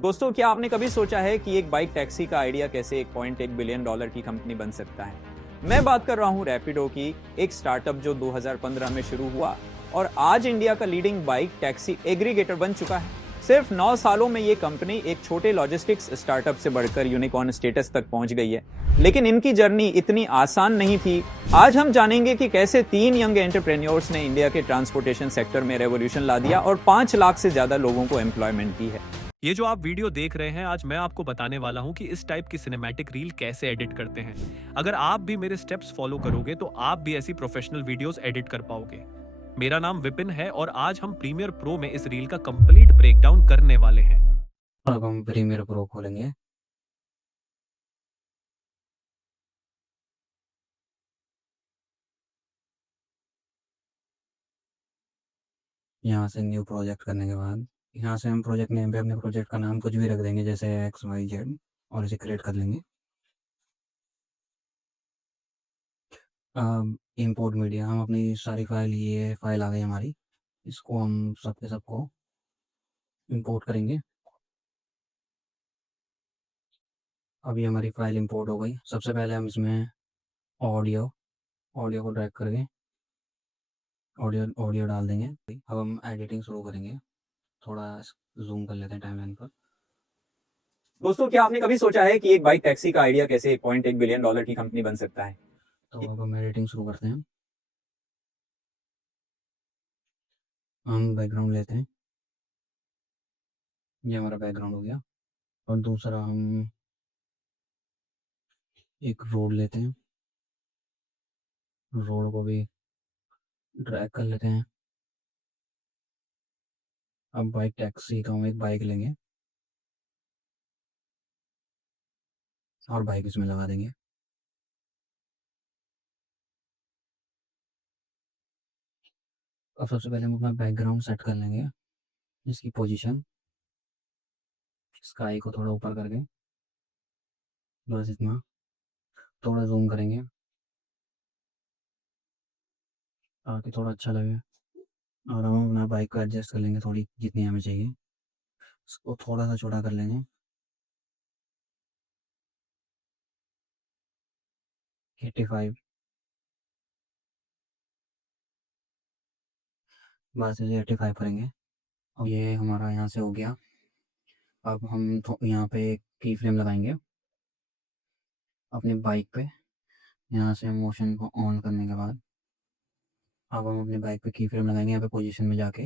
दोस्तों, क्या आपने कभी सोचा है कि एक बाइक टैक्सी का आइडिया कैसे 1.1 बिलियन डॉलर की कंपनी बन सकता है? मैं बात कर रहा हूं रैपिडो की, एक स्टार्टअप जो 2015 में शुरू हुआ और आज इंडिया का लीडिंग बाइक टैक्सी एग्रीगेटर बन चुका है। सिर्फ 9 सालों में ये कंपनी एक छोटे लॉजिस्टिक्स स्टार्टअप से बढ़कर यूनिकॉर्न स्टेटस तक पहुंच गई है। लेकिन इनकी जर्नी इतनी आसान नहीं थी। आज हम जानेंगे कि कैसे 3 यंग एंटरप्रेन्योर्स ने इंडिया के ट्रांसपोर्टेशन सेक्टर में रेवोल्यूशन ला दिया और 5 लाख से ज्यादा लोगों को एम्प्लॉयमेंट दी है। ये जो आप वीडियो देख रहे हैं, आज मैं आपको बताने वाला हूं कि इस टाइप की सिनेमैटिक रील कैसे एडिट करते हैं। अगर आप भी मेरे स्टेप्स फॉलो करोगे तो आप भी ऐसी प्रोफेशनल वीडियोस एडिट कर पाओगे। मेरा नाम विपिन है और आज हम प्रीमियर प्रो में इस रील का कंप्लीट ब्रेकडाउन करने वाले हैं। अब हम प्रीमियर प्रो खोलेंगे। यहाँ से न्यू प्रोजेक्ट करने के बाद यहाँ से हम प्रोजेक्ट नेम पे अपने प्रोजेक्ट का नाम कुछ भी रख देंगे, जैसे XYZ, और इसे क्रिएट कर लेंगे। अब इंपोर्ट मीडिया, हम अपनी सारी फाइल, ये फाइल आ गई हमारी, इसको हम सबके सबको इंपोर्ट करेंगे। अभी हमारी फाइल इंपोर्ट हो गई। सबसे पहले हम इसमें ऑडियो ऑडियो को ड्रैग करके ऑडियो ऑडियो डाल देंगे। अब हम एडिटिंग शुरू करेंगे। थोड़ा जूम कर लेते हैं टाइमलाइन पर। दोस्तों, क्या आपने कभी सोचा है कि एक बाइक टैक्सी का आइडिया कैसे 1.1 बिलियन डॉलर की कंपनी बन सकता है? तो अब हम एडिटिंग शुरू करते हैं। हम बैकग्राउंड लेते हैं, ये हमारा बैकग्राउंड हो गया। और दूसरा हम एक रोड लेते हैं, रोड को भी ड्रैग कर लेते हैं। अब बाइक टैक्सी का हम एक बाइक लेंगे और बाइक इसमें लगा देंगे। अब सबसे पहले हम अपना बैकग्राउंड सेट कर लेंगे, इसकी पोजीशन स्काई को थोड़ा ऊपर करके, बस इतना। थोड़ा जूम करेंगे ताकि थोड़ा अच्छा लगे। और हम अपना बाइक को एडजस्ट कर लेंगे, थोड़ी जितनी हमें चाहिए उसको थोड़ा सा छोटा कर लेंगे। 85, बस इसे 85 करेंगे। और ये हमारा यहाँ से हो गया। अब हम यहाँ पे एक की फ्रेम लगाएंगे अपनी बाइक पे। यहाँ से मोशन को ऑन करने के बाद अब हम अपनी बाइक पे की फ्रेम लगाएंगे, यहाँ पे पोजीशन में जाके।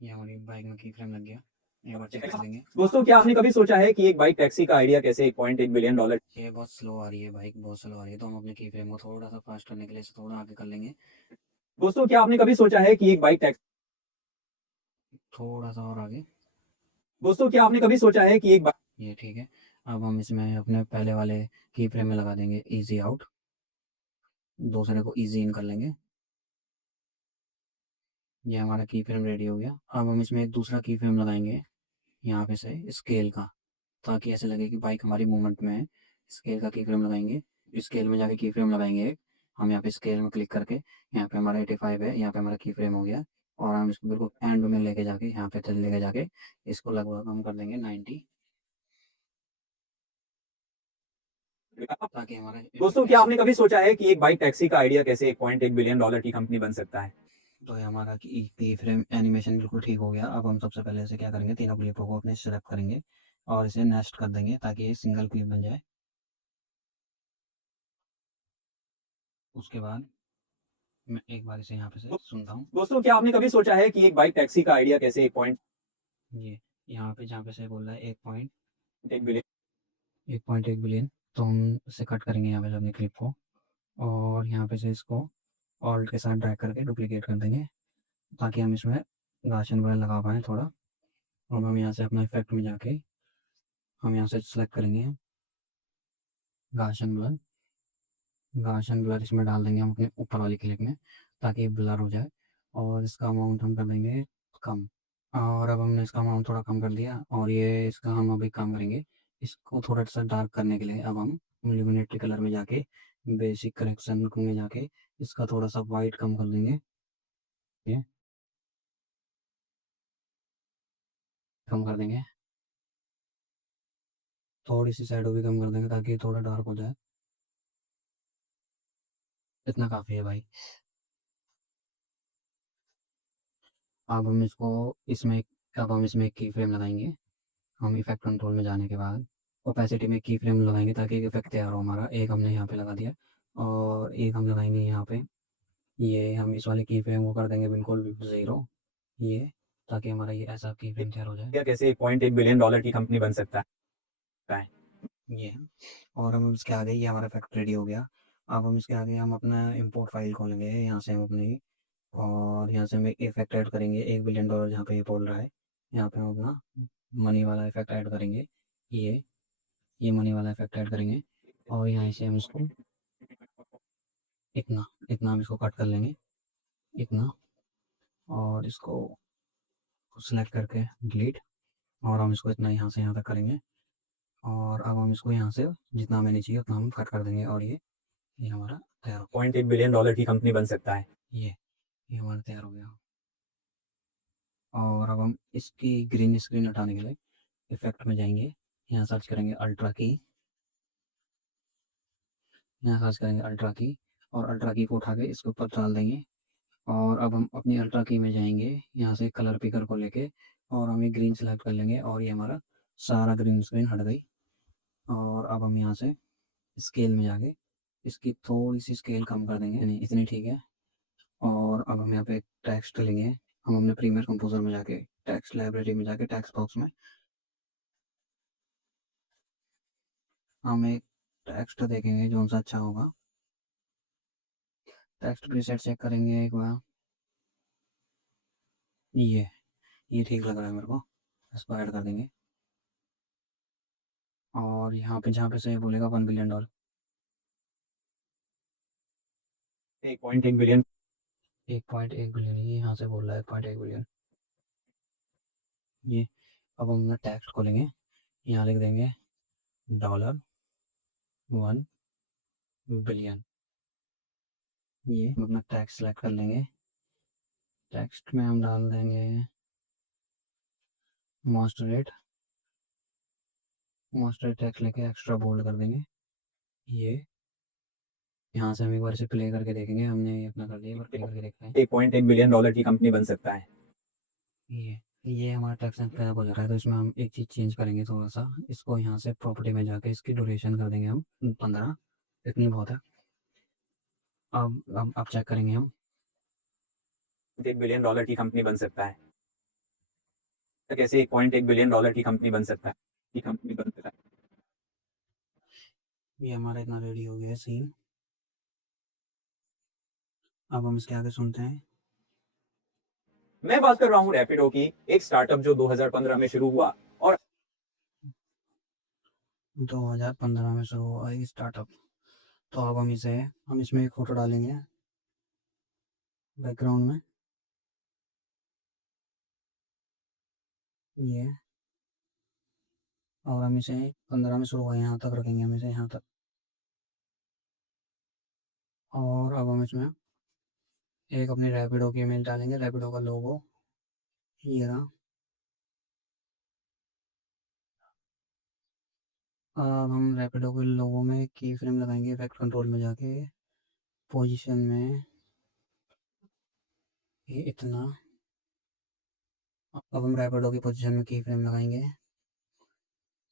ये हमारी बाइक में की फ्रेम लग गया। एक बार चेक कर लेंगे। दोस्तों, क्या आपने कभी सोचा है कि एक बाइक टैक्सी का आइडिया कैसे 1.1 बिलियन डॉलर? ये बहुत स्लो आ रही है, बाइक बहुत स्लो आ रही है, तो हम अपने की फ्रेम को थोड़ा सा फास्ट करने के लिए इसे थोड़ा आगे कर लेंगे। दोस्तों, क्या आपने कभी सोचा है कि एक बाइक टैक्सी थोड़ा सा और आगे। दोस्तों, क्या आपने कभी सोचा है कि एक बाइक ये ठीक है। अब हम इसमें अपने पहले वाले की फ्रेम में लगा देंगे इजी आउट, दूसरे को इजी इन कर लेंगे। ये हमारा की फ्रेम रेडी हो गया। अब हम इसमें एक दूसरा की फ्रेम लगाएंगे, यहाँ पे से स्केल का, ताकि ऐसे लगे कि बाइक हमारी मूवमेंट में है। स्केल का की फ्रेम लगाएंगे, स्केल में जाके की फ्रेम लगाएंगे एक। हम यहाँ पे स्केल में क्लिक करके यहाँ पे हमारा 85 है, यहाँ पे हमारा की फ्रेम हो गया। और हम इसको बिल्कुल एंड में लेके जाके यहाँ पे तक लेके जाके इसको लगभग हम कर देंगे 90, ताकि हमारा दोस्तों, क्या आपने कभी सोचा है कि एक बाइक टैक्सी का आइडिया कैसे 1.1 बिलियन डॉलर की कंपनी बन सकता है? तो ये हमारा की फ्रेम एनिमेशन बिल्कुल ठीक हो गया। अब हम सबसे पहले इसे क्या करेंगे, तीनों क्लिपों को अपने सेलेक्ट करेंगे और इसे नेस्ट कर देंगे ताकि ये सिंगल क्लिप बन जाए। उसके बाद मैं एक बार इसे यहाँ पे से सुनता हूँ। दोस्तों, क्या आपने कभी सोचा है कि एक बाइक टैक्सी का आइडिया कैसे 1.1 ये यहाँ पे जहाँ पे से बोल रहा है बिलियन 1.1 बिलियन, तो हम इसे कट करेंगे यहाँ पे से अपनी क्लिप को, और यहाँ पे से इसको ऑल्ट के साथ ड्रैग करके डुप्लीकेट कर देंगे ताकि हम इसमें गाशन वगैरह लगा पाएँ थोड़ा। और हम यहाँ से अपना इफेक्ट में जाके हम यहाँ से सेलेक्ट करेंगे गाशन ब्लर। गाशन ब्लर इसमें डाल देंगे हम अपने ऊपर वाली क्लिप में, ताकि ये ब्लर हो जाए। और इसका अमाउंट हम कर देंगे कम। और अब हमने इसका अमाउंट थोड़ा कम कर दिया, और ये इसका हम अभी कम करेंगे, इसको थोड़ा सा डार्क करने के लिए अब हम लुमिनेटरी कलर में जाके बेसिक करेक्शन में जाके इसका थोड़ा सा वाइट कम कर देंगे। ये कम कर देंगे, थोड़ी सी शैडो भी कम कर देंगे ताकि ये थोड़ा डार्क हो जाए। इतना काफ़ी है भाई। अब हम इसको इसमें अब हम इसमें एक की फ्रेम लगाएंगे। हम इफेक्ट कंट्रोल में जाने के बाद ओपेसिटी में की फ्रेम लगाएंगे ताकि एक इफेक्ट तैयार हो हमारा। एक हमने यहाँ पे लगा दिया और एक हम लगाएंगे यहाँ पे। ये हम इस वाले की फ्रेम को कर देंगे बिल्कुल ज़ीरो, ये, ताकि हमारा ये ऐसा की फ्रेम तैयार हो जाए। इंडिया कैसे $1.1 बिलियन की कंपनी बन सकता है। ये है। और हम इसके आगे ये हमारा इफेक्ट रेडी हो गया। अब हम इसके आगे हम अपना इंपोर्ट फाइल खोलेंगे, यहाँ से हम अपनी, और यहाँ से हम एक इफेक्ट ऐड करेंगे $1 बिलियन जहाँ पे ये बोल रहा है। यहाँ पे हम अपना मनी वाला इफेक्ट ऐड करेंगे। ये मनी वाला इफेक्ट ऐड करेंगे और यहाँ से हम इसको इतना इतना हम इसको कट कर लेंगे, इतना, और इसको सेलेक्ट करके डिलीट, और हम इसको इतना यहाँ से यहाँ तक करेंगे। और अब हम इसको यहाँ से जितना हमें नहीं चाहिए उतना हम कट कर देंगे और ये हमारा तैयार हो $1.1 बिलियन की कंपनी बन सकता है। गया। ये हमारा तैयार हो गया। और अब हम इसकी ग्रीन स्क्रीन हटाने के लिए इफेक्ट में जाएंगे, यहाँ सर्च करेंगे अल्ट्रा की, यहाँ सर्च करेंगे अल्ट्रा की, और अल्ट्रा की को उठा के इसके ऊपर डाल देंगे। और अब हम अपनी अल्ट्रा की में जाएंगे, यहाँ से कलर पिकर को लेके, और हम ये ग्रीन सेलेक्ट कर लेंगे और ये हमारा सारा ग्रीन स्क्रीन हट गई। और अब हम यहाँ से स्केल में जाके इसकी थोड़ी सी स्केल कम कर देंगे, नहीं इतनी ठीक है। और अब हम यहाँ पे टेक्स्ट लेंगे, हम अपने प्रीमियर कंपोजर में जाके टेक्स्ट लाइब्रेरी में जाके टेक्स्ट बॉक्स में हम एक टेक्स्ट देखेंगे जो सा अच्छा होगा। टेक्स्ट प्रीसेट चेक करेंगे एक बार, ये ठीक लग रहा है मेरे को, इसको ऐड कर देंगे। और यहाँ पे जहाँ पे से बोलेगा $1 बिलियन, 1.1 बिलियन 1.1 बिलियन, ये यहाँ से बोल रहा है 1.1 बिलियन। ये अब हम अपना टेक्स्ट खोलेंगे, यहाँ लिख देंगे $1 बिलियन। ये हम अपना टेक्स्ट सेलेक्ट कर लेंगे, टेक्स्ट में हम डाल देंगे मॉडरेट टेक्स्ट लेके एक्स्ट्रा बोल्ड कर देंगे। ये यहाँ से हम एक बार इसे प्ले करके देखेंगे, हमने ये अपना कर दिया, एक बार प्ले करके देखते हैं। $1.1 बिलियन की कंपनी बन सकता है। ये हमारा टेक्स्ट खराब हो जा रहा है, तो इसमें हम एक चीज़ चेंज करेंगे थोड़ा सा, इसको यहाँ से प्रॉपर्टी में जाके इसकी ड्यूरेशन कर देंगे हम 15, इतनी बहुत है। अब चेक करेंगे हम, $1 बिलियन की कंपनी बन सकता है। तो कैसे $1.1 बिलियन की कंपनी बन सकता है। ये हमारा इतना रेडी हो गया है सीन। अब हम इसके आगे सुनते हैं। मैं बात कर रहा हूँ रैपिडो की, एक स्टार्टअप जो 2015 में शुरू हुआ और 2015 में शुरू हुआ ये स्टार्टअप। तो अब हम इसमें एक फ़ोटो डालेंगे बैकग्राउंड में, ये, और हम इसे 15 में शुरू हुआ यहाँ तक रखेंगे, हम इसे यहाँ तक। और अब हम इसमें एक अपनी रैपिडो की इमेज डालेंगे, रैपिडो का लोगो, ये रहा। अब हम रैपिडो के लोगो में की फ्रेम लगाएंगे, इफेक्ट कंट्रोल में जाके पोजीशन में, ये इतना। अब हम रैपिडो की पोजीशन में की फ्रेम लगाएंगे,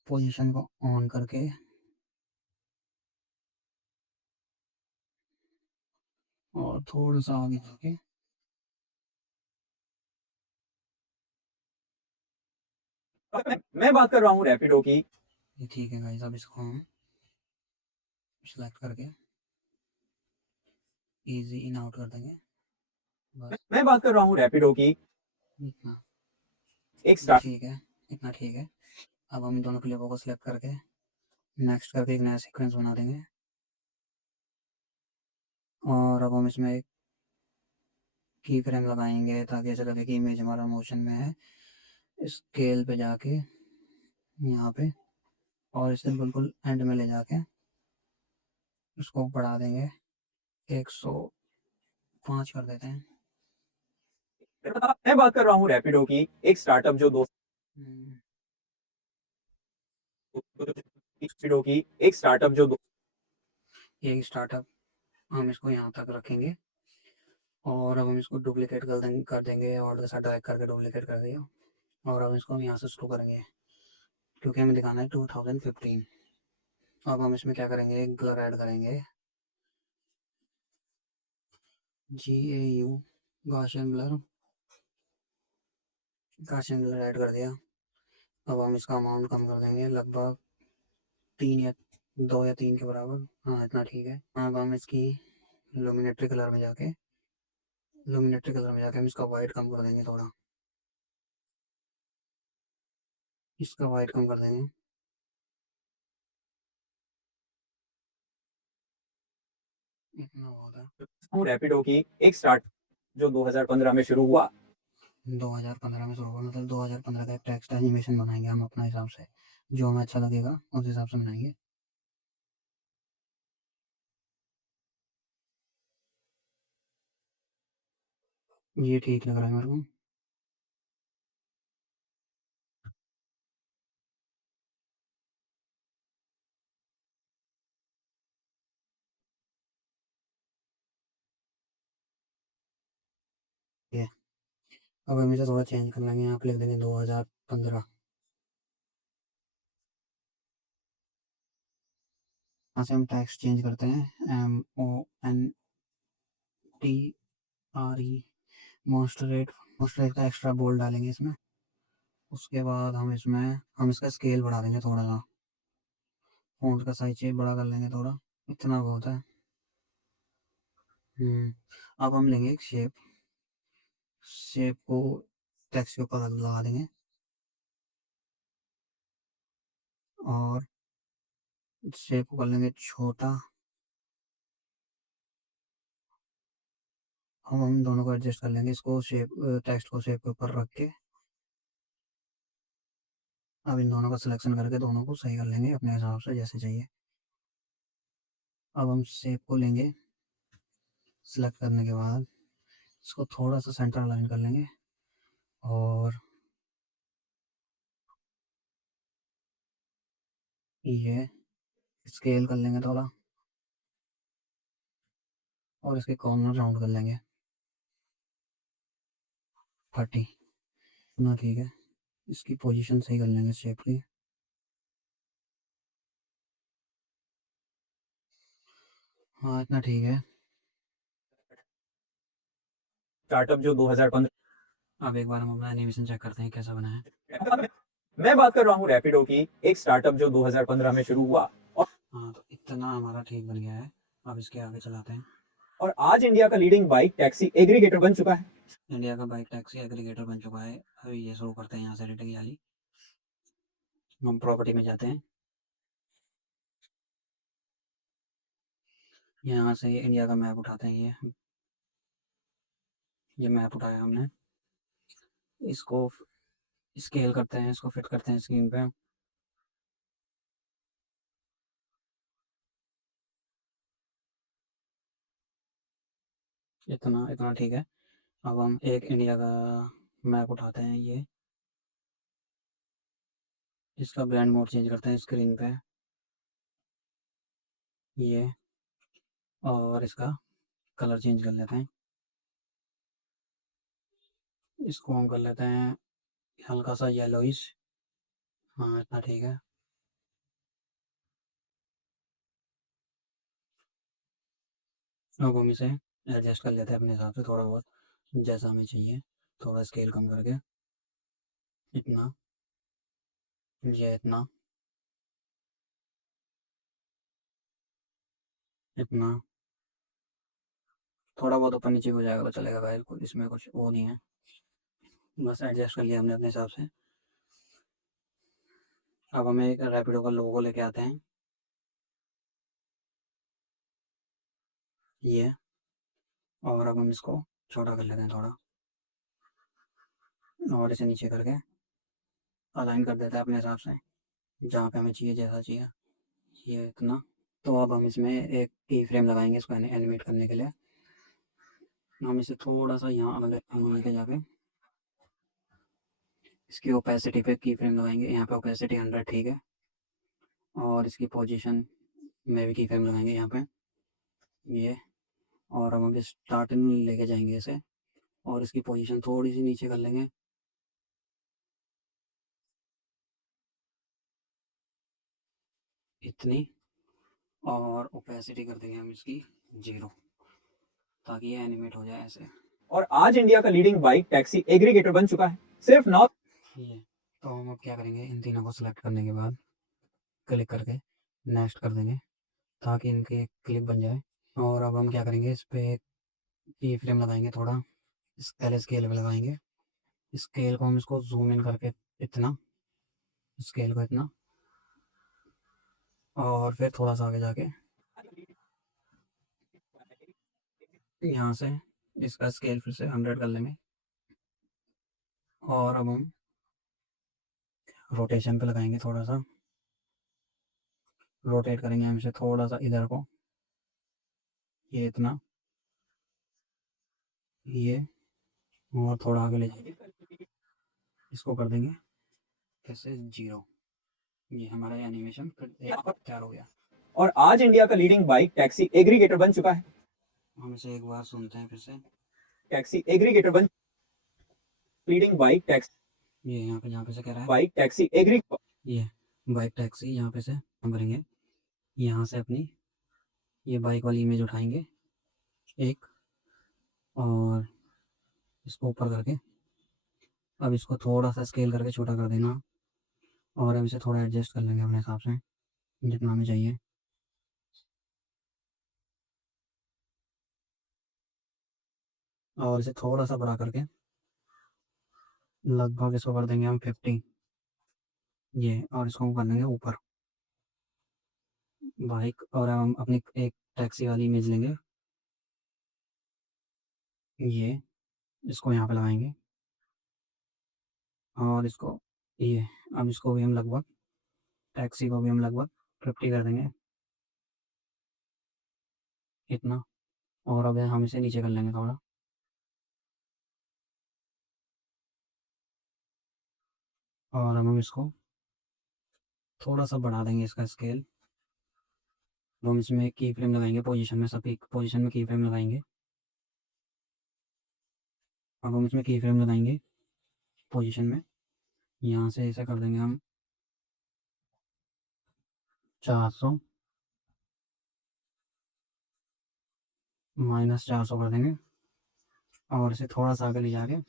पोजीशन को ऑन करके, और थोड़ा सा आगे जाके मैं बात कर रहा हूँ रैपिडो की, ये ठीक है गाइस। अब इसको हम सेलेक्ट करके इजी इन आउट कर देंगे, बस मैं बात कर रहा हूँ रैपिडो की, इतना। एक ये स्टार्ट ठीक है, इतना ठीक है। अब हम इन दोनों क्लिपों को सिलेक्ट करके नेक्स्ट करके एक नया सीक्वेंस बना देंगे। और अब हम इसमें एक की फ्रेम लगाएंगे ताकि ऐसा लगे कि इमेज हमारा मोशन में है। स्केल पे जाके यहाँ पे और इसे बिल्कुल एंड में ले जाके उसको बढ़ा देंगे, 105 कर देते हैं। मैं बात कर रहा हूँ रैपिडो की, एक स्टार्टअप जो दो हम्म, रैपिडो की एक स्टार्टअप जो ये स्टार्टअप हम इसको यहाँ तक रखेंगे और अब हम इसको डुप्लीकेट कर देंगे और जैसा ड्रैग करके डुप्लीकेट कर दिया और अब इसको हम यहाँ से शुरू करेंगे क्योंकि हमें दिखाना है 2015। अब हम इसमें क्या करेंगे, एक ब्लर ऐड करेंगे, GAU Gaussian blur, Gaussian blur add कर दिया। अब हम इसका अमाउंट कम कर देंगे, लगभग 2 या 3 के बराबर, हाँ इतना ठीक है। अब हम इसकी लुमिनेटरी कलर में जाके हम इसका वाइट कम कर देंगे, थोड़ा इसका वाइट कम कर देंगे, इतना होगा। हूँ रैपिडो की एक स्टार्ट जो 2015 में शुरू हुआ। 2015 में शुरू हुआ, मतलब 2015 का एक टेक्स्ट एनिमेशन बनाएंगे हम अपने हिसाब से, जो हमें अच्छा लगेगा उस हिसाब से बनाएंगे। ये ठीक लग रहा है मेरे को। ये अब हम इसे थोड़ा चेंज कर लेंगे, यहाँ पे लिख देंगे 2015। यहाँ से हम टेक्स्ट चेंज करते हैं, MONTRE, मोस्टरेट का एक्स्ट्रा बोल्ड डालेंगे इसमें। उसके बाद हम इसका स्केल बढ़ा देंगे थोड़ा सा, फ़ॉन्ट का साइज बड़ा कर लेंगे थोड़ा, इतना बहुत है। अब हम लेंगे एक शेप को टेक्स्ट के ऊपर लगा देंगे और शेप को कर लेंगे छोटा। हम दोनों को एडजस्ट कर लेंगे, इसको टेक्स्ट को शेप के ऊपर रख के। अब इन दोनों का सिलेक्शन करके दोनों को सही कर लेंगे अपने हिसाब से जैसे चाहिए। अब हम शेप को लेंगे, सिलेक्ट करने के बाद इसको थोड़ा सा सेंटर अलाइन कर लेंगे और ये स्केल कर लेंगे थोड़ा और इसके कॉर्नर राउंड कर लेंगे 30 ना, ठीक है। इसकी पोजीशन सही कर लेंगे शेप की। हाँ इतना ठीक है। स्टार्टअप जो 2015। अब एक बार हम अपना एनिमेशन चेक करते हैं कैसा बना है। मैं बात कर रहा हूँ रैपिडो की, एक स्टार्टअप जो 2015 में शुरू हुआ हाँ तो इतना हमारा ठीक बन गया है। अब इसके आगे चलाते हैं। और आज इंडिया का लीडिंग बाइक टैक्सी एग्रीगेटर बन चुका है। इंडिया का बाइक टैक्सी एग्रीगेटर बन चुका है। अभी ये शुरू करते हैं यहाँ से एडिटिंग वाली। हम प्रॉपर्टी में जाते हैं, यहाँ से इंडिया का मैप उठाते हैं। ये मैप उठाया हमने, इसको स्केल करते हैं, इसको फिट करते हैं स्क्रीन पे। इतना इतना ठीक है। अब हम एक इंडिया का मैप उठाते हैं, ये इसका ब्लेंड मोड चेंज करते हैं स्क्रीन पे, ये, और इसका कलर चेंज कर लेते हैं। इसको हम कर लेते हैं हल्का सा येलोइश। हाँ इतना ठीक है। अब हम इसे एडजस्ट कर लेते हैं अपने हिसाब से थोड़ा बहुत, जैसा हमें चाहिए, थोड़ा स्केल कम करके। इतना, ये इतना, इतना, थोड़ा बहुत ऊपर नीचे हो जाएगा तो चलेगा भाई, कुछ इसमें कुछ वो नहीं है, बस एडजस्ट कर लिया हमने अपने हिसाब से। अब हमें एक रैपिडो का लोगो लेके आते हैं, ये, और अब हम इसको छोटा कर लेते हैं थोड़ा और इसे नीचे करके अलाइन कर देते हैं अपने हिसाब से। जहाँ पे हमें चाहिए, जैसा चाहिए, ये इतना। तो अब हम इसमें एक की फ्रेम लगाएंगे इसको एनिमेट करने के लिए। हम इसे थोड़ा सा यहाँ आगे लेके जाके इसकी ओपेसिटी पे की फ्रेम लगाएंगे। यहाँ पे ओपेसिटी 100 ठीक है। और इसकी पोजीशन में भी की फ्रेम लगाएंगे यहाँ पे, ये। और अब हम स्टार्ट लेके जाएंगे इसे, और इसकी पोजीशन थोड़ी सी नीचे कर लेंगे, इतनी। और ओपेसिटी कर देंगे हम इसकी 0, ताकि ये एनिमेट हो जाए ऐसे। और आज इंडिया का लीडिंग बाइक टैक्सी एग्रीगेटर बन चुका है। सिर्फ 9 ये तो हम अब क्या करेंगे, इन तीनों को सिलेक्ट करने के बाद क्लिक करके नेक्स्ट कर देंगे, ताकि इनकी एक क्लिप बन जाए। और अब हम क्या करेंगे, इस पे की फ्रेम लगाएंगे थोड़ा, पहले स्केल पे लगाएंगे। स्केल को हम इसको जूम इन करके इतना, स्केल को इतना, और फिर थोड़ा सा आगे जाके यहाँ से इसका स्केल फिर से 100 कर लेंगे। और अब हम रोटेशन पे लगाएंगे, थोड़ा सा रोटेट करेंगे हम इसे थोड़ा सा इधर को, ये इतना, ये। और थोड़ा आगे ले जाएंगे, इसको कर देंगे फिर से 0। ये हमारा एनिमेशन फिर तैयार हो गया। और आज इंडिया का लीडिंग बाइक टैक्सी एग्रीगेटर बन चुका है। हम इसे एक बार सुनते हैं फिर से। टैक्सी एग्रीगेटर बन लीडिंग बाइक टैक्सी ये यहाँ पे से कह रहा है बाइक टैक्सी एग्री ये बाइक टैक्सी, यहाँ पे से हम करेंगे, यहाँ से अपनी ये बाइक वाली इमेज उठाएंगे एक, और इसको ऊपर करके अब इसको थोड़ा सा स्केल करके छोटा कर देना। और अब इसे थोड़ा एडजस्ट कर लेंगे अपने हिसाब से, जितना हमें चाहिए। और इसे थोड़ा सा बड़ा करके लगभग इसको कर देंगे हम 50, ये। और इसको हम कर देंगे ऊपर बाइक। और हम अपनी एक टैक्सी वाली इमेज लेंगे, ये। इसको यहाँ पे लगाएंगे, और इसको, ये। अब इसको भी हम लगभग, टैक्सी को भी हम लगभग 50 कर देंगे, इतना। और अब हम इसे नीचे कर लेंगे थोड़ा। और अब हम इसको थोड़ा सा बढ़ा देंगे, इसका स्केल। हम इसमें की फ्रेम लगाएंगे पोजीशन में, सभी पोजीशन में की फ्रेम लगाएंगे। अब हम इसमें की फ्रेम लगाएंगे पोजीशन में, यहाँ से ऐसे कर देंगे हम 400, -400 कर देंगे। और इसे थोड़ा सा आगे ले जाके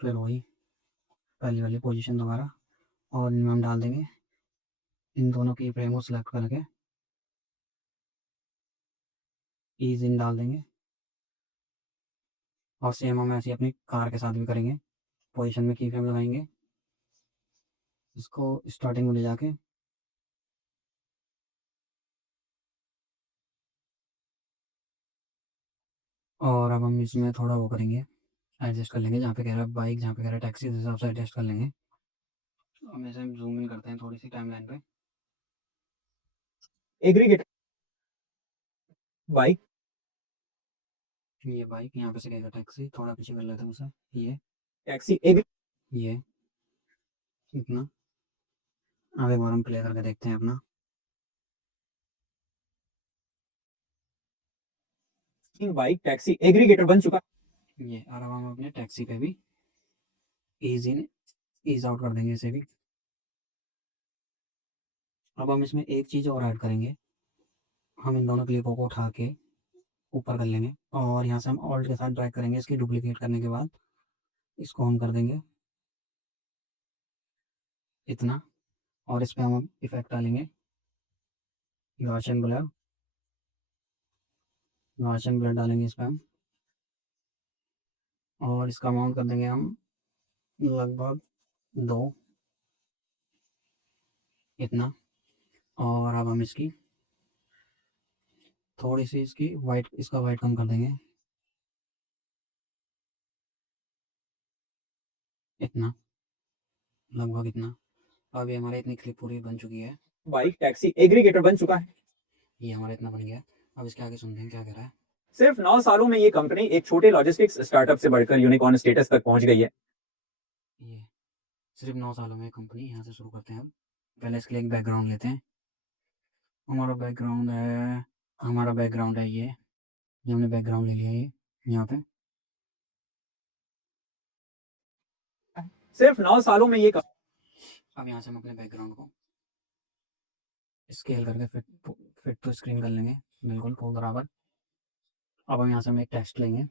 फिर वही पहली वाली पोजीशन दोबारा, और इनमें हम डाल देंगे इन दोनों की फ्रेम को सिलेक्ट करके ईज इन डाल देंगे। और सेम हम ऐसे अपनी कार के साथ भी करेंगे, पोजीशन में की फ्रेम लगाएंगे, इसको स्टार्टिंग में ले जाके और अब हम इसमें थोड़ा वो करेंगे, एडजस्ट कर लेंगे, जहाँ पे कह रहा है बाइक, जहाँ पे कह रहा है टैक्सी, उस हिसाब से एडजस्ट कर लेंगे। हम ऐसे जूम इन करते हैं थोड़ी सी टाइम लाइन पे। एग्रीगेटर बाइक ये बाइक, यहाँ पे से कहेगा टैक्सी, थोड़ा पीछे कर लेते हैं उसे, ये। टैक्सी एग्री ये इतना। अब एक बार हम प्ले करके देखते हैं अपना। बाइक टैक्सी एग्रीगेटर बन चुका ये। और अब हम अपने टैक्सी पे भी ईज इन ईज आउट कर देंगे इसे भी। अब हम इसमें एक चीज़ और ऐड करेंगे, हम इन दोनों क्लिपों को उठा के ऊपर कर लेंगे, और यहाँ से हम ऑल्ट के साथ ड्रैग करेंगे, इसकी डुप्लीकेट करने के बाद इसको हम कर देंगे इतना। और इस पर हम इफेक्ट डालेंगे, गॉसियन ब्लर, गॉसियन ब्लर डालेंगे इस पर हम। और इसका अमाउंट कर देंगे हम लगभग 2, इतना। और अब हम इसकी थोड़ी सी इसकी वाइट, इसका वाइट कम कर देंगे, इतना, लगभग इतना। अभी हमारा इतनी क्लिप पूरी बन चुकी है। बाइक टैक्सी एग्रीगेटर बन चुका है। ये हमारा इतना बन गया। अब इसके आगे सुनते हैं क्या कह रहा है। सिर्फ 9 सालों में ये कंपनी एक छोटे लॉजिस्टिक्स स्टार्टअप से बढ़कर यूनिकॉर्न स्टेटस तक पहुंच गई है। ये सिर्फ 9 सालों में कंपनी यहाँ से शुरू करते हैं। अब पहले इसके लिए एक बैकग्राउंड लेते हैं। हमारा बैकग्राउंड है ये हमने बैकग्राउंड ले लिया ये यहाँ पे। सिर्फ 9 सालों में ये अब यहाँ से हम अपने बैकग्राउंड को स्केल करके फिट टू स्क्रीन कर लेंगे बिल्कुल फुल बराबर। अब हम यहाँ से हम एक टेक्स्ट लेंगे।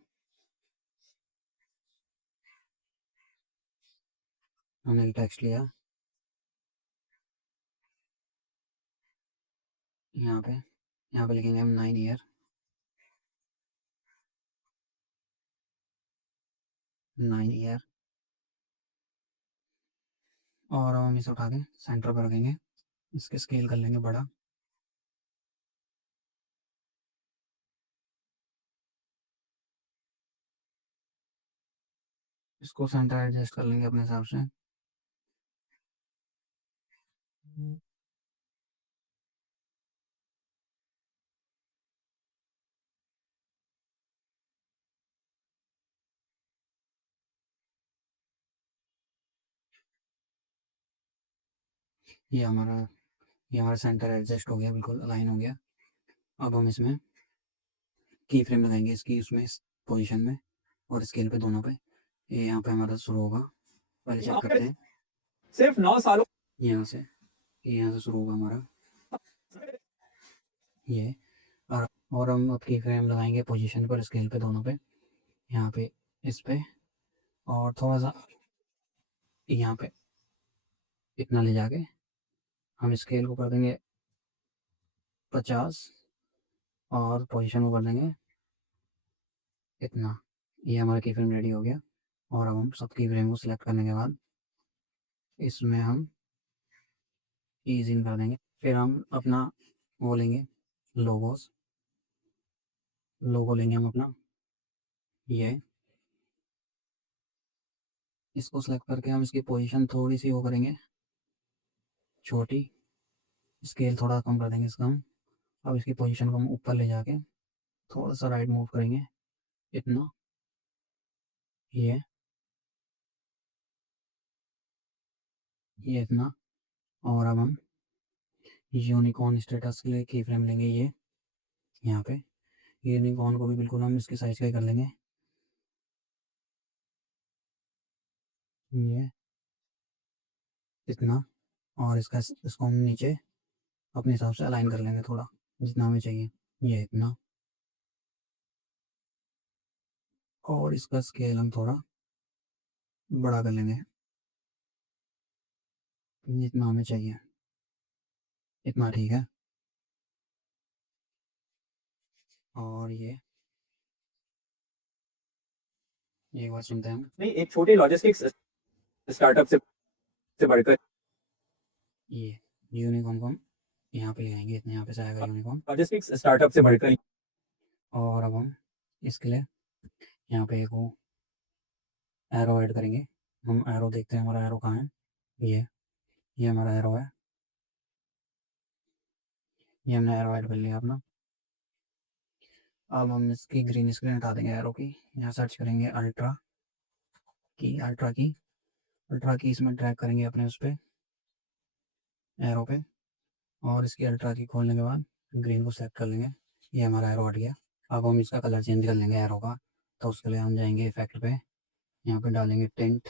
हमने एक टेक्स्ट लिया यहाँ पे लिखेंगे हम 9 ईयर 9 ईयर और हम इसे उठा के सेंटर पर रखेंगे। इसके स्केल कर लेंगे बड़ा। इसको सेंटर एडजस्ट कर लेंगे अपने हिसाब से। ये हमारा सेंटर एडजस्ट हो गया बिल्कुल अलाइन हो गया। अब हम इसमें की फ्रेम लगाएंगे इसकी उसमें इस पोजीशन में और स्केल पे दोनों पे। ये यहाँ पे हमारा शुरू होगा। पहले चेक करते हैं। सिर्फ 9 सालों यहाँ से शुरू होगा हमारा ये। और हम अब की फ्रेम लगाएंगे पोजीशन पर स्केल पे दोनों पे। यहाँ पे इस पे और थोड़ा सा यहाँ पे इतना ले जाके हम स्केल को कर देंगे 50 और पोजीशन को कर देंगे इतना। ये हमारा की फ्रेम रेडी हो गया। और अब हम सब की फ्रेम को सिलेक्ट करने के बाद इसमें हम ईज इन कर देंगे। फिर हम अपना वो लेंगे लोगो लेंगे हम अपना ये। इसको सिलेक्ट करके हम इसकी पोजीशन थोड़ी सी वो करेंगे छोटी। स्केल थोड़ा कम कर देंगे इसका हम। अब इसकी पोजीशन को हम ऊपर ले जाके थोड़ा सा राइट मूव करेंगे इतना ये इतना। और अब हम यूनिकॉर्न स्टेटस के लिए की फ्रेम लेंगे ये यहाँ पे। यूनिकॉर्न को भी बिल्कुल हम इसके साइज का ही कर लेंगे ये इतना। और इसको हम नीचे अपने हिसाब से अलाइन कर लेंगे थोड़ा जितना हमें चाहिए ये इतना। और इसका स्केल हम थोड़ा बड़ा कर लेंगे जितना हमें चाहिए इतना ठीक है। और ये एक बार सुनते हैं हम। नहीं एक छोटे लॉजिस्टिक्स स्टार्टअप से बढ़कर ये यूनिकॉर्न को हम यहाँ पे ले आएंगे इतने। यहाँ पे से आएगा यूनिकॉर्न लॉजिस्टिक्स स्टार्टअप से बढ़कर। और अब हम इसके लिए यहाँ पे एक वो एरो ऐड करेंगे। हम एरो देखते हैं हमारा एरो कहाँ है। ये हमारा एरो है। ये हमने एरो ऐड कर लिया अपना। अब हम इसकी ग्रीन स्क्रीन हटा देंगे एरो की। यहाँ सर्च करेंगे अल्ट्रा की इसमें ड्रैग करेंगे अपने उस पर एरो पे। और इसकी अल्ट्रा की खोलने के बाद ग्रीन को सेलेक्ट कर लेंगे। ये हमारा एरो हट गया। अब हम इसका कलर चेंज कर लेंगे एरो का। तो उसके लिए हम जाएंगे इफेक्ट पे। यहाँ पे डालेंगे टेंट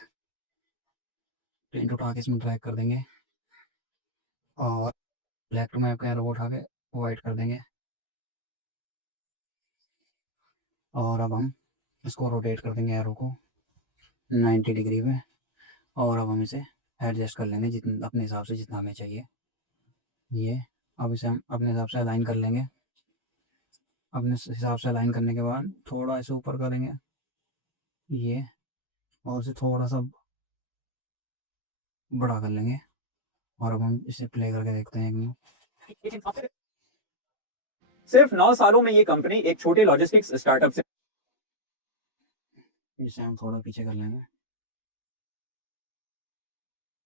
उठा के इसमें ड्रैग कर देंगे और ब्लैक टू मैप का एरो उठा के वाइट कर देंगे। और अब हम इसको रोटेट कर देंगे एरो को 90 डिग्री पे। और अब हम इसे एडजस्ट कर लेंगे जितना अपने हिसाब से जितना हमें चाहिए ये। अब इसे हम अपने हिसाब से अलाइन कर लेंगे। अपने हिसाब से अलाइन करने के बाद थोड़ा इसे ऊपर करेंगे ये और इसे थोड़ा सा बड़ा कर लेंगे। और अब हम इसे प्ले करके देखते हैं सिर्फ 9 सालों में ये कंपनी एक छोटे लॉजिस्टिक्स स्टार्टअप से इसे हम थोड़ा पीछे कर लेंगे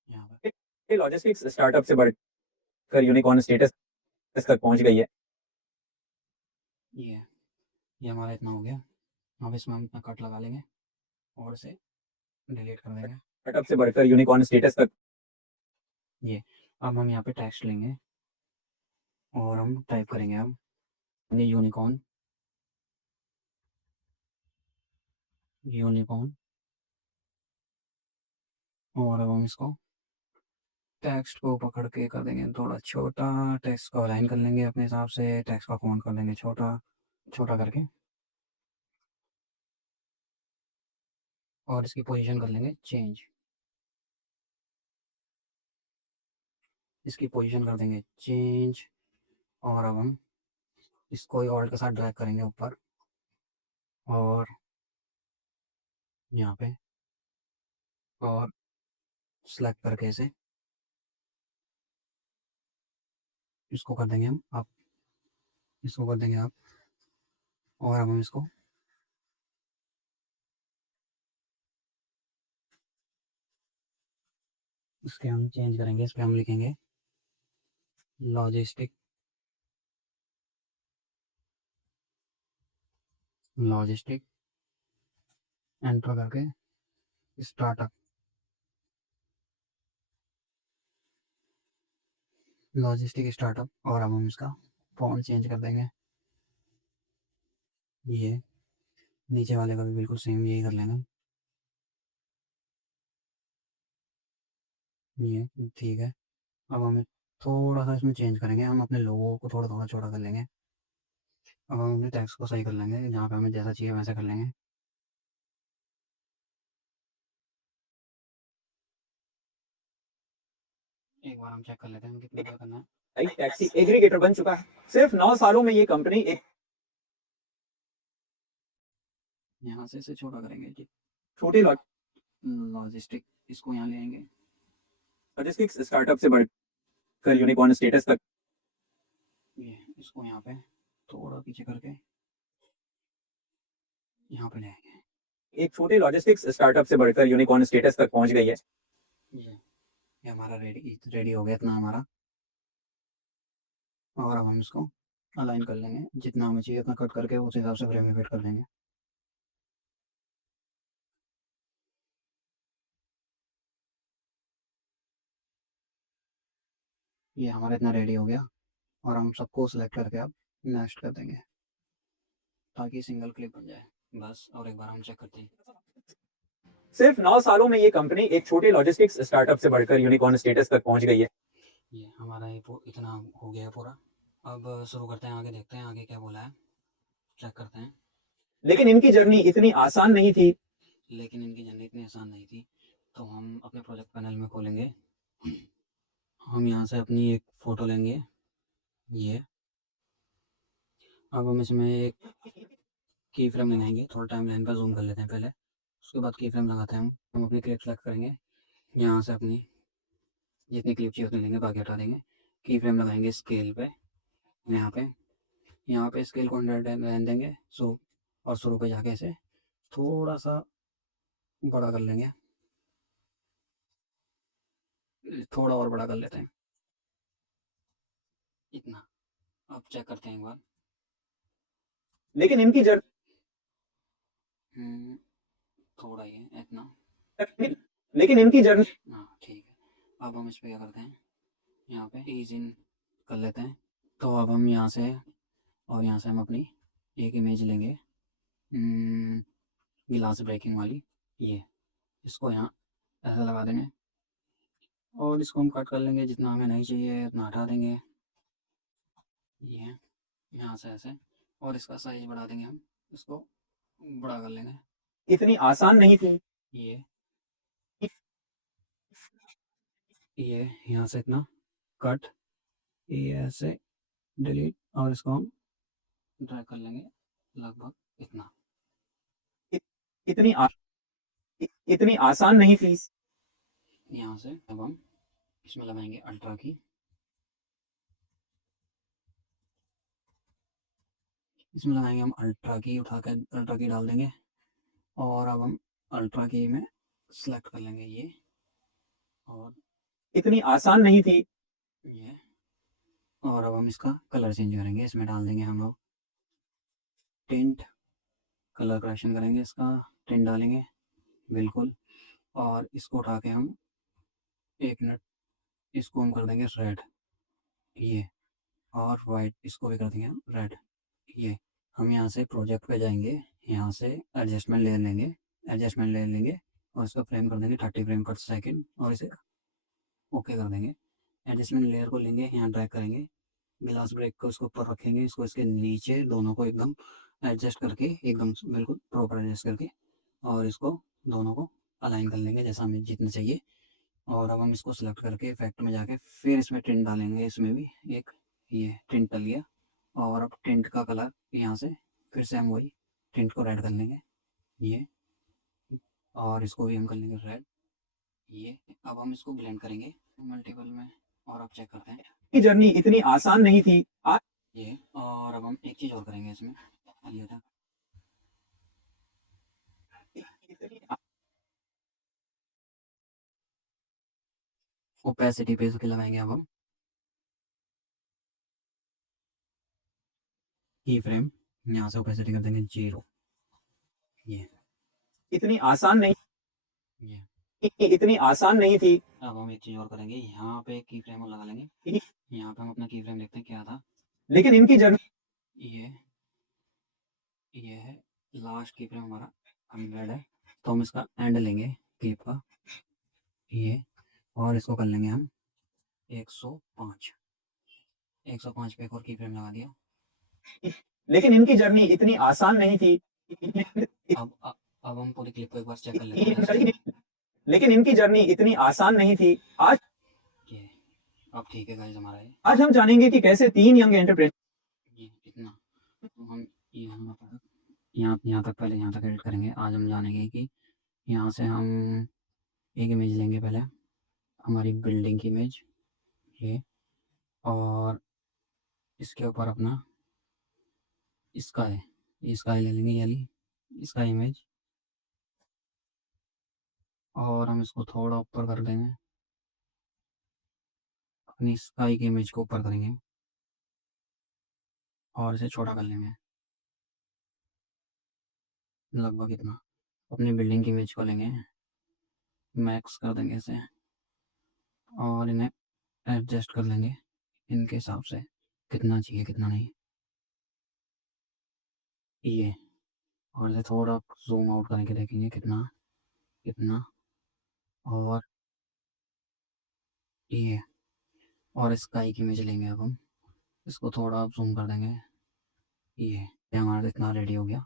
यहाँ पे। लॉजिस्टिक्स स्टार्टअप से बढ़कर यूनिकॉर्न स्टेटस तक पहुंच गई है। ये हमारा इतना हो गया। अब इसमें हम इतना कट लगा लेंगे और इसे डिलीट कर देंगे। स्टार्टअप से बढ़कर यूनिकॉर्न स्टेटस तक। ये अब हम यहाँ पे टेक्स्ट लेंगे और हम टाइप करेंगे अब ये यूनिकॉर्न यूनिकॉर्न और अब हम इसको टेक्स्ट को पकड़ के कर देंगे थोड़ा छोटा। टेक्स्ट को अलाइन कर लेंगे अपने हिसाब से। टेक्स्ट का फॉन्ट कर देंगे छोटा छोटा करके और इसकी पोजीशन कर लेंगे चेंज। इसकी पोजीशन कर देंगे चेंज और अब हम इसको ऑल्ट के साथ ड्रैग करेंगे ऊपर और यहाँ पे और सेलेक्ट करके इसे इसको कर देंगे हम अप। इसको कर देंगे अप और अब हम इसको इसके हम चेंज करेंगे। इस पर हम लिखेंगे लॉजिस्टिक लॉजिस्टिक एंटर करके स्टार्टअप लॉजिस्टिक स्टार्टअप और अब हम इसका फॉन्ट चेंज कर देंगे। ये नीचे वाले का भी बिल्कुल सेम यही कर लेंगे। ये ठीक है। अब हमें थोड़ा सा इसमें चेंज करेंगे। हम अपने लोगों को थोड़ा थोड़ा छोटा कर लेंगे। अब हम अपने टेक्स्ट को सही कर लेंगे। जहाँ पे हमें जैसा चाहिए वैसा कर लेंगे। एक बार हम चेक कर लेते हैं कितना क्या करना है। एक टैक्सी एग्रीगेटर बन चुका है। सिर्फ 9 सालों में ये कंपनी एक यहाँ से इसे छोटा करेंगे जी। छोटी लॉजिस्टिक इसको यहाँ ले आएंगे। लॉजिस्टिक्स स्टार्टअप से बढ़कर यूनिकॉर्न स्टेटस तक। ये इसको यहाँ पे थोड़ा पीछे करके यहाँ पे ले आएंगे। एक छोटे लॉजिस्टिक्स स्टार्टअप से बढ़कर यूनिकॉर्न स्टेटस तक पहुंच गई है। ये हमारा रेडी हो गया इतना हमारा। और अब हम इसको अलाइन कर लेंगे। जितना हमें चाहिए उतना कट करके उस हिसाब से फ्रेम में फिट कर देंगे। ये हमारा इतना रेडी हो गया और हम सबको सिलेक्ट करके अब नेक्स्ट कर देंगे ताकि सिंगल क्लिप बन जाए बस। और एक बार हम चेक करते हैं। सिर्फ 9 सालों में ये कंपनी एक छोटे लॉजिस्टिक्स स्टार्टअप से बढ़कर यूनिकॉर्न स्टेटस तक पहुंच गई है। ये हमारा ये इतना हो गया पूरा। अब शुरू करते हैं आगे। देखते हैं आगे क्या बोला है। चेक करते हैं। लेकिन इनकी जर्नी इतनी आसान नहीं थी। तो हम अपने प्रोजेक्ट पैनल में खोलेंगे। हम यहाँ से अपनी एक फ़ोटो लेंगे। ये अब हम इसमें एक की फ्रेम लगाएंगे। थोड़ा टाइम लाइन पर जूम कर लेते हैं पहले। उसके बाद की फ्रेम लगाते हैं हम अपनी क्लिप सेलेक्ट करेंगे। यहाँ से अपनी जितनी क्लिप चाहिए उतनी लेंगे, बाकी हटा देंगे। की फ्रेम लगाएंगे स्केल पे। यहाँ पे स्केल को 100 रहने देंगे। और शुरू पे जाके इसे थोड़ा सा बड़ा कर लेंगे। थोड़ा और बड़ा कर लेते हैं इतना। अब चेक करते हैं एक बार। लेकिन इनकी थोड़ा ही है इतना। जर्नी हाँ ठीक है। अब हम इस पर क्या करते हैं, यहाँ पे ईज इन कर लेते हैं। तो अब हम यहाँ से और यहाँ से हम अपनी एक इमेज लेंगे गिलास ब्रेकिंग वाली। ये इसको यहाँ ऐसा लगा देंगे और इसको हम कट कर लेंगे। जितना हमें नहीं चाहिए उतना हटा देंगे। ये यहाँ से ऐसे और इसका साइज बढ़ा देंगे। हम इसको बड़ा कर लेंगे। इतनी आसान नहीं थी। ये यहाँ से इतना कट, ये ऐसे डिलीट और इसको हम ड्रैग कर लेंगे लगभग इतना। इतनी इतनी आसान नहीं थी। यहाँ से अब हम इसमें लगाएंगे अल्ट्रा की। इसमें लगाएंगे हम अल्ट्रा की, उठाकर अल्ट्रा की डाल देंगे और अब हम अल्ट्रा की में सेलेक्ट कर लेंगे ये और इतनी आसान नहीं थी। ये और अब हम इसका कलर चेंज करेंगे, इसमें डाल देंगे हम लोग टिंट, कलर करेक्शन करेंगे, इसका टिंट डालेंगे बिल्कुल, और इसको उठा के हम 1 मिनट इसको हम कर देंगे रेड, ये, और वाइट इसको भी कर देंगे हम रेड, ये। हम यहाँ से प्रोजेक्ट पे जाएंगे, यहाँ से एडजस्टमेंट ले लेंगे, एडजस्टमेंट ले लेंगे और इसका फ्रेम कर देंगे 30 फ्रेम पर सेकंड और इसे ओके कर देंगे। एडजस्टमेंट लेयर को लेंगे, यहाँ ड्रैग करेंगे, ग्लास ब्रेक को इसके ऊपर रखेंगे, इसको इसके नीचे दोनों को एकदम एडजस्ट करके, एकदम बिल्कुल प्रॉपर एडजस्ट करके, और इसको दोनों को अलाइन कर लेंगे जैसा हमें जितना चाहिए। और अब हम इसको सेलेक्ट करके इफेक्ट में जाके फिर इसमें टिंट डालेंगे, इसमें भी एक, ये टिंट डल गया। और अब टिंट का कलर यहाँ से फिर से हम वही टिंट को रेड कर लेंगे, ये, और इसको भी हम कर लेंगे रेड, ये। अब हम इसको ब्लेंड करेंगे मल्टीपल में और अब चेक करते हैं, की जर्नी इतनी आसान नहीं थी। आज ये। और अब हम एक चीज़ और करेंगे इसमें, ये था ओपेसिटी पे इसके लगाएंगे अब हम की फ्रेम, यहाँ से ओपेसिटी कर देंगे 0, ये, इतनी आसान नहीं, ये। इतनी आसान नहीं थी। अब हम एक चीज़ और करेंगे, यहाँ पे की फ्रेम और लगा लेंगे, यहाँ पे हम अपना की फ्रेम देखते हैं क्या था, लेकिन इनकी जर्नी ये है लास्ट की फ्रेम हमारा 100 है, तो हम इसका एंड लेंगे क्लिप का, ये, और इसको कर लेंगे हम 105, 105 पे एक और की फ्रेम लगा दिया। लेकिन इनकी जर्नी इतनी आसान नहीं थी। अब हम पूरी क्लिप को एक बार चेक कर लेते हैं, लेकिन इनकी जर्नी इतनी आसान नहीं थी। आज ये अब ठीक है गाइस हमारा ये, आज हम जानेंगे कि कैसे 3 यंग एंटरप्रेन्योर ये इतना, तो हम यहाँ तक पहले यहाँ तक एडिट करेंगे। आज हम जानेंगे कि यहाँ से हम एक इमेज लेंगे, पहले हमारी बिल्डिंग की इमेज, ये, और इसके ऊपर अपना स्काई ले लेंगे, ये स्काई इमेज, और हम इसको थोड़ा ऊपर कर देंगे, अपनी स्काई की इमेज को ऊपर करेंगे और इसे छोटा कर लेंगे लगभग इतना। अपनी बिल्डिंग की इमेज को लेंगे, मैक्स कर देंगे इसे, और इन्हें एडजस्ट कर लेंगे इनके हिसाब से, कितना चाहिए कितना नहीं, ये। और इसे थोड़ा जूम आउट करके देखेंगे कितना कितना, और ये, और स्काई की इमेज लेंगे अब हम, इसको थोड़ा जूम कर देंगे, ये हमारा इतना रेडी हो गया।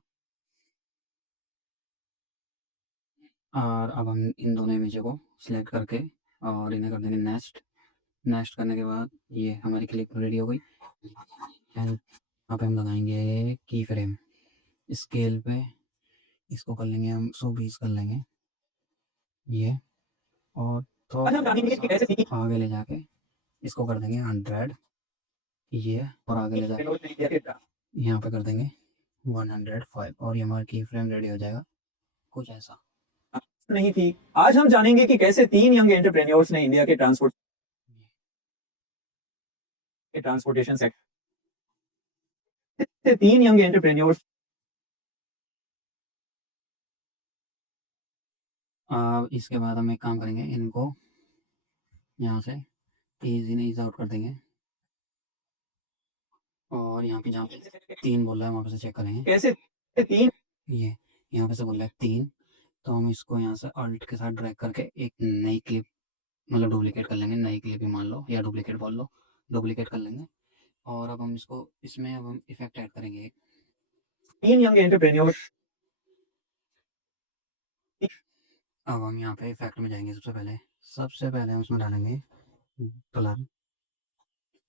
और अब हम इन दोनों इमेज को सिलेक्ट करके और इन्हें कर देंगे नेक्स्ट, नेक्स्ट करने के बाद ये हमारी क्लिप रेडी हो गई। एंड यहाँ पे हम लगाएंगे की फ्रेम स्केल पे, इसको कर लेंगे हम 120 कर लेंगे, ये, और आज हम जानेंगे कि कैसे थोड़ा आगे ले जाके इसको कर देंगे 100, ये, और आगे ले जाके यहाँ पे कर देंगे 105 और ये हमारा की फ्रेम रेडी हो जाएगा कुछ ऐसा। नहीं थी। आज हम जानेंगे कि कैसे 3 यंग एंटरप्रेन्योर्स ने इंडिया के ट्रांसपोर्टेशन सेक्टर से 3 यंग एंटरप्रेन्योर्स इसके बाद हम एक काम करेंगे, इनको यहाँ से ईज आउट कर देंगे, और यहाँ पे जहाँ पे 3 बोल रहा है वहाँ पे से चेक करेंगे, कैसे 3 ये यहाँ पे से बोल रहा है 3, तो हम इसको यहाँ से अल्ट के साथ ड्रैग करके एक नई क्लिप, मतलब डुप्लीकेट कर लेंगे, नई क्लिप ही मान लो या डुप्लीकेट बोल लो, डुप्लीकेट कर लेंगे। और अब हम इसको इसमें अब हम इफेक्ट ऐड करेंगे, 3 यंग एंटरप्रेन्योर्स अब हम यहाँ पे इफेक्ट में जाएंगे। सबसे पहले हम इसमें डालेंगे ब्लर,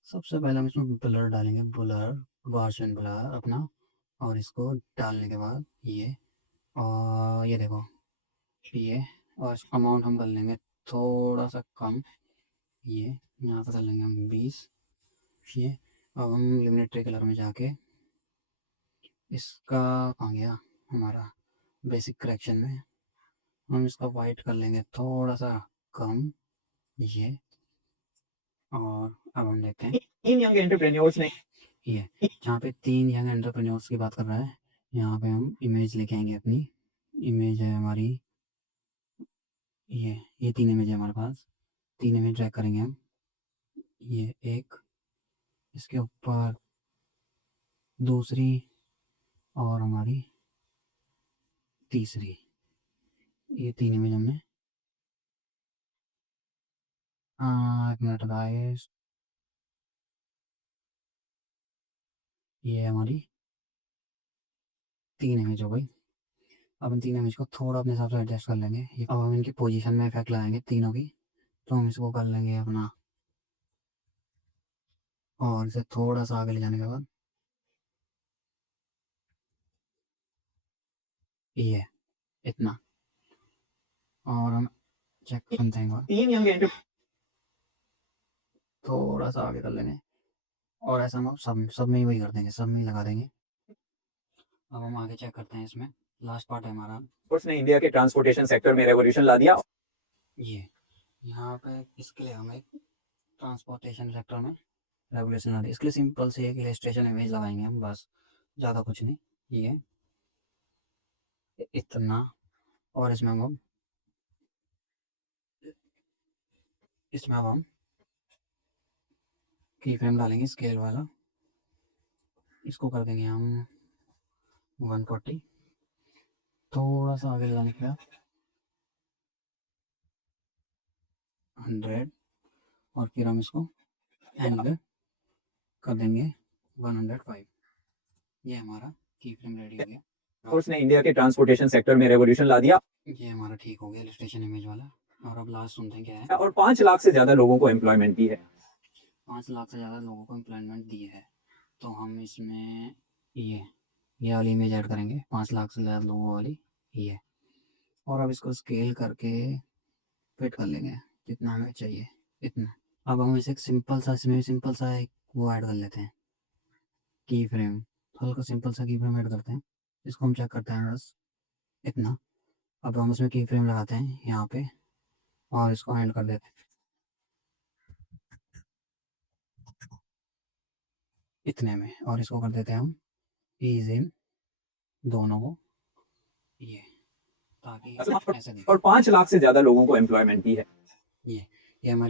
सबसे पहले हम इसमें ब्लर डालेंगे, ब्लर वर्जन ब्लर अपना, और इसको डालने के बाद ये, और ये देखो ये, और अमाउंट हम कर लेंगे थोड़ा सा कम, ये यहाँ पे कर लेंगे हम 20, ये। अब हम लिमिनेटरी कलर में जाके इसका कहाँ गया हमारा बेसिक करेक्शन में, हम इसका वाइट कर लेंगे थोड़ा सा कम, ये, और अब हम देखते हैं इन यंग एंटरप्रेन्योर्स ने ये जहाँ पे 3 यंग एंटरप्रेन्योर्स की बात कर रहा है, यहाँ पे हम इमेज लेके आएंगे अपनी। इमेज है हमारी ये 3 इमेज है हमारे पास। 3 इमेज ड्रैग करेंगे हम। ये एक, इसके ऊपर दूसरी और हमारी तीसरी। ये 3 इमेज हमने एक मिनट गाइस, ये हमारी 3 इमेज हो गई। अब इन 3 इमेज को थोड़ा अपने हिसाब से एडजस्ट कर लेंगे। अब हम इनकी पोजीशन में इफेक्ट लगाएंगे तीनों की। तो हम इसको कर लेंगे अपना, और इसे थोड़ा सा आगे ले जाने के बाद ये इतना, और हम चेक करते हैं एक बार। 3 यंग एंटर थोड़ा सा आगे कर लेंगे, और ऐसा हम सब में ही वही कर देंगे, सब में ही लगा देंगे। अब हम आगे चेक करते हैं। इसमें लास्ट पार्ट है हमारा ने इंडिया के ट्रांसपोर्टेशन सेक्टर में रेवोल्यूशन ला दिया। ये। यहाँ पे इसके लिए हम एक ट्रांसपोर्टेशन सेक्टर में रेगुलेशन ला दी। इसके लिए सिंपल से एक इलस्ट्रेशन इमेज लगाएंगे हम, बस, ज़्यादा कुछ नहीं। ये इतना, और इसमें अब हम की फ्रेम डालेंगे स्केल वाला। इसको कर देंगे हम 140, थोड़ा सा आगे ले जाने के बाद 100, और फिर हम इसको एंड कर देंगे 105। ये हमारा की फ्रेम रेडी हो गया। ने इंडिया के ट्रांसपोर्टेशन सेक्टर में रेवोल्यूशन ला दिया ये हमारा ठीक हो गया इलस्ट्रेशन इमेज वाला। और अब लास्ट सुनते हैं क्या है। और 5 लाख से ज्यादा लोगों को एम्प्लॉयमेंट दी है। 5 लाख से ज़्यादा लोगों को एम्प्लॉयमेंट दी है। तो हम इसमें ये वाली इमेज ऐड करेंगे, 5 लाख से ज़्यादा लोगों वाली ये। और अब इसको स्केल करके फिट कर लेंगे जितना हमें चाहिए इतना। अब हम इसे एक सिंपल सा एक वो ऐड कर लेते हैं, की फ्रेम। हल्का सिंपल सा की फ्रेम ऐड करते हैं। इसको हम चेक करते हैं बस इतना। अब हम उसमें की फ्रेम लगाते हैं यहाँ पे, और इसको एंड कर देते हैं इतने में, और इसको कर देते हैं हम ईज इन दोनों को, ये, ताकि ऐसे और 5 लाख से ज्यादा लोगों को एम्प्लॉयमेंट दी है। ये हमारी